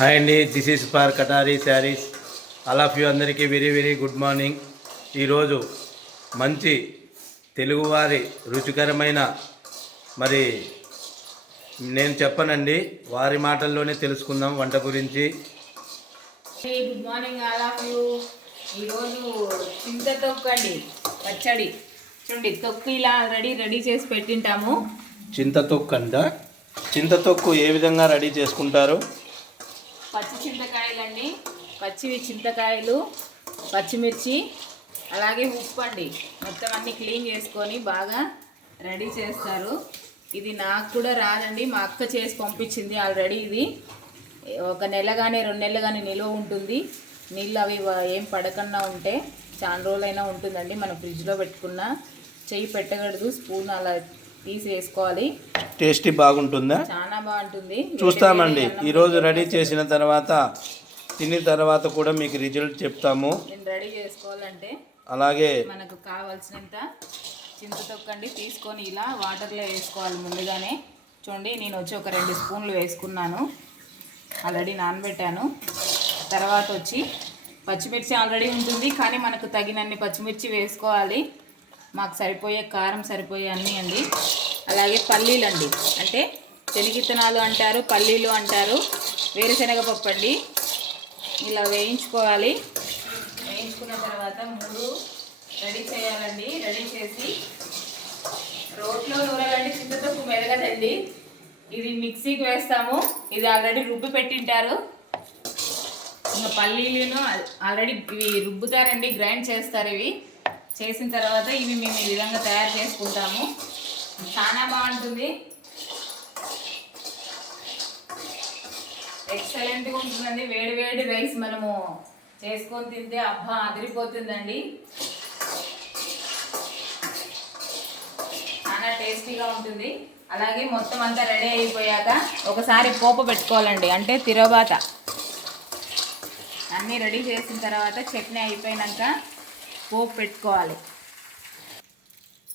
Hi అండి, this is for కటారీ saris. All of you అందరికీ very very good morning. ఈరోజు మంచి తెలుగువారి రుచికరమైన మరి నేను చెప్పనండి, వారి మాటల్లోనే తెలుసుకుందాం వంట గురించి. Good morning all of you. ఈరోజు చింత తొక్కు అండి, పచ్చడి. చూడండి, తొక్కు ఇలా రెడీ చేసి పెట్టింటాము. చింత తొక్కు అంట. చింత తొక్కు ఏ విధంగా రెడీ చేసుకుంటారు? పచ్చి చింతకాయలు అండి, పచ్చివి చింతకాయలు, పచ్చిమిర్చి, అలాగే ఉప్పు అండి. మొత్తం అన్నీ క్లీన్ చేసుకొని బాగా రెడీ చేస్తారు. ఇది నాకు కూడా రాదండి, మా అక్క చేసి పంపించింది ఆల్రెడీ. ఇది 1 నెల కానీ 2 నెలలు కానీ నిల్వ ఉంటుంది. నీళ్ళు అవి ఏం పడకుండా ఉంటే చాలా రోజులైనా ఉంటుందండి. మనం ఫ్రిడ్జ్లో పెట్టుకున్న చెయ్యి పెట్టకూడదు, స్పూన్ అలా తీసి వేసుకోవాలి. టేస్టీ బాగుంటుందా? చాలా బాగుంటుంది. చూస్తామండి. ఈరోజు రెడీ చేసిన తర్వాత తిన్న తర్వాత కూడా మీకు రిజల్ట్ చెప్తాము. నేను రెడీ చేసుకోవాలంటే అలాగే మనకు కావాల్సినంత చింత తొక్కండి తీసుకొని ఇలా వాటర్లో వేసుకోవాలి ముందుగానే. చూడండి, నేను వచ్చి ఒక 2 స్పూన్లు వేసుకున్నాను, ఆల్రెడీ నానబెట్టాను. తర్వాత వచ్చి పచ్చిమిర్చి ఆల్రెడీ ఉంటుంది, కానీ మనకు తగినన్ని పచ్చిమిర్చి వేసుకోవాలి. మాకు సరిపోయే కారం సరిపోయే అన్నీ అండి. అలాగే పల్లీలు అండి, అంటే శనగిత్తనాలు అంటారు, పల్లీలు అంటారు, వేరుశనగపప్పు అండి. ఇలా వేయించుకోవాలి. వేయించుకున్న తర్వాత 3 రెడీ చేయాలండి. రెడీ చేసి రోట్లో నూరాలండి. చింతతొక్కు మెదగదండి, ఇది మిక్సీకి వేస్తాము. ఇది ఆల్రెడీ రుబ్బి పెట్టింటారు. ఇంకా పల్లీలను ఆల్రెడీ ఇవి రుబ్బుతారండి, గ్రైండ్ చేస్తారు. ఇవి చేసిన తర్వాత ఇవి మేము ఈ విధంగా తయారు చేసుకుంటాము. చాలా బాగుంటుంది, ఎక్సలెంట్గా ఉంటుందండి. వేడి వేడి రైస్ మనము చేసుకొని తింటే అబ్బా అదిరిపోతుందండి. చాలా టేస్టీగా ఉంటుంది. అలాగే మొత్తం అంతా రెడీ అయిపోయాక ఒకసారి పోపు పెట్టుకోవాలండి, అంటే తిరబాత. అన్నీ రెడీ చేసిన తర్వాత చట్నీ అయిపోయాక పోపు పెట్టుకోవాలి.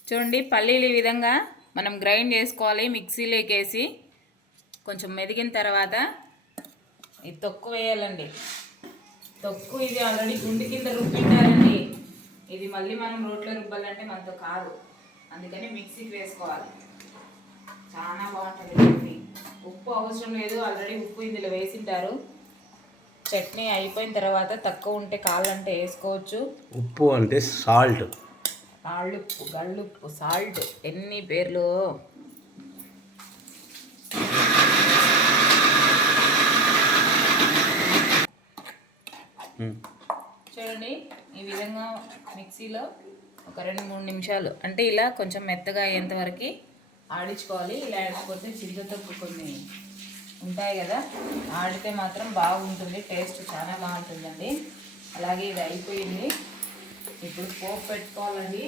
చూడండి, పల్లీలు ఈ విధంగా మనం గ్రైండ్ చేసుకోవాలి. మిక్సీలోకి వేసి కొంచెం మెదిగిన తర్వాత ఈ తొక్కు వేయాలండి. తొక్కు ఇది ఆల్రెడీ గుండు కింద రుబ్బింటారండి. ఇది మళ్ళీ మనం రోట్లో రుబ్బాలంటే మనతో కాదు, అందుకని మిక్సీకి వేసుకోవాలి. చాలా బాగుంటుంది చట్నీ. ఉప్పు అవసరం లేదు, ఆల్రెడీ ఉప్పు ఇందులో వేసింటారు. చట్నీ అయిపోయిన తర్వాత తక్కువ ఉంటే కాళ్ళంటే వేసుకోవచ్చు. ఉప్పు అంటే సాల్ట్, కాళ్ళుప్పు, గళ్ళుప్పు, సాల్ట్, ఎన్ని పేర్లు. చూడండి, ఈ విధంగా మిక్సీలో ఒక 2-3 నిమిషాలు, అంటే ఇలా కొంచెం మెత్తగా అయ్యేంతవరకు ఆడించుకోవాలి. ఇలా ఆడిపోతే చింతతొక్కు కొన్ని ఉంటాయి కదా, ఆడితే మాత్రం బాగుంటుంది, టేస్ట్ చాలా బాగుంటుందండి. అలాగే ఇది అయిపోయింది. ఇప్పుడు పోపు పెట్టుకోవాలండి.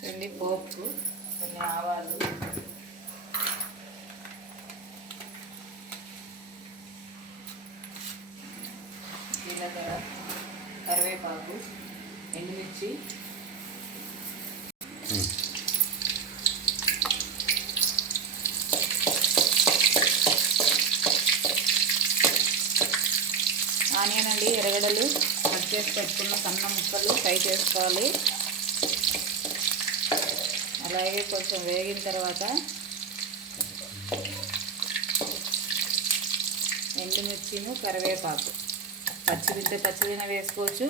చూడండి, పోపు, కొన్ని ఆవాలు, జీలకర్ర, కరివేపాకు, ఎండుమిర్చి, ఆనియన్ అండి, ఎర్రగడ్డలు కట్ చేసి పెట్టుకున్న సన్న ముక్కలు ఫ్రై చేసుకోవాలి. అలాగే కొంచెం వేగిన తర్వాత ఎండుమిర్చిను, కరివేపాకు, పచ్చిమిర్చి పచ్చిదైనా వేసుకోవచ్చు,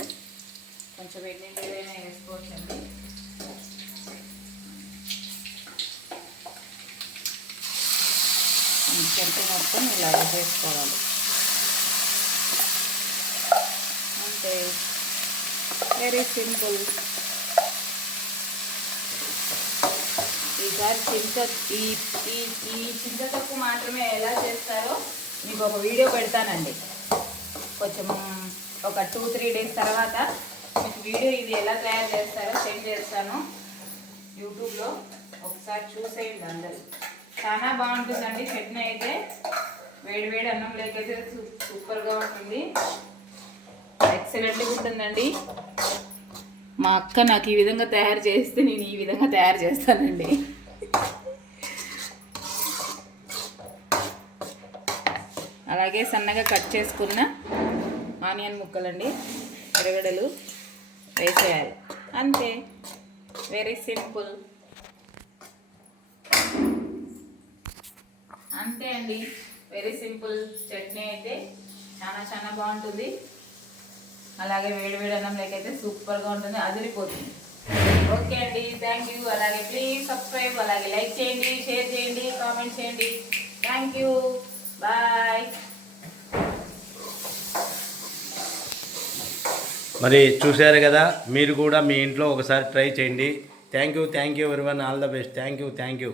కొంచెం ఎండిదైనా వేసుకోవచ్చు అండి. చెట్టు మొత్తం ఇలా వేసుకోవాలి. అంటే వెరీ సింపుల్. ఈసారి ఈ చింతతొక్కు మాత్రమే ఎలా చేస్తారో మీకు ఒక వీడియో పెడతానండి. కొంచెం ఒక 2-3 డేస్ తర్వాత మీకు వీడియో ఇది ఎలా తయారు చేస్తారో సెండ్ చేస్తాను యూట్యూబ్లో, ఒకసారి చూసేయండి అందరు. చాలా బాగుంటుందండి చట్నీ అయితే, వేడి వేడి అన్నం లేకైతే సూపర్గా ఉంటుంది, ఎక్సలెంట్గా ఉంటుందండి. మా అక్క నాకు ఈ విధంగా తయారు చేస్తే నేను ఈ విధంగా తయారు చేస్తానండి. అలాగే సన్నగా కట్ చేసుకున్న ఆనియన్ ముక్కలండి, ఎర్రగడ్డలు వేసేయాలి, అంతే. వెరీ సింపుల్, అంతే అండి. వెరీ సింపుల్ చట్నీ అయితే చాలా చాలా బాగుంటుంది. అలాగే వేడి వేడి అన్నం లేకైతే సూపర్గా ఉంటుంది, అదిరిపోతుంది. ఓకే అండి, థ్యాంక్ యూ. అలాగే ప్లీజ్ సబ్స్క్రైబ్, అలాగే లైక్ చేయండి, షేర్ చేయండి, కామెంట్ చేయండి. Thank you, bye. మరి చూశారు కదా, మీరు కూడా మీ ఇంట్లో ఒకసారి ట్రై చేయండి. Thank you everyone, all the best. Thank you.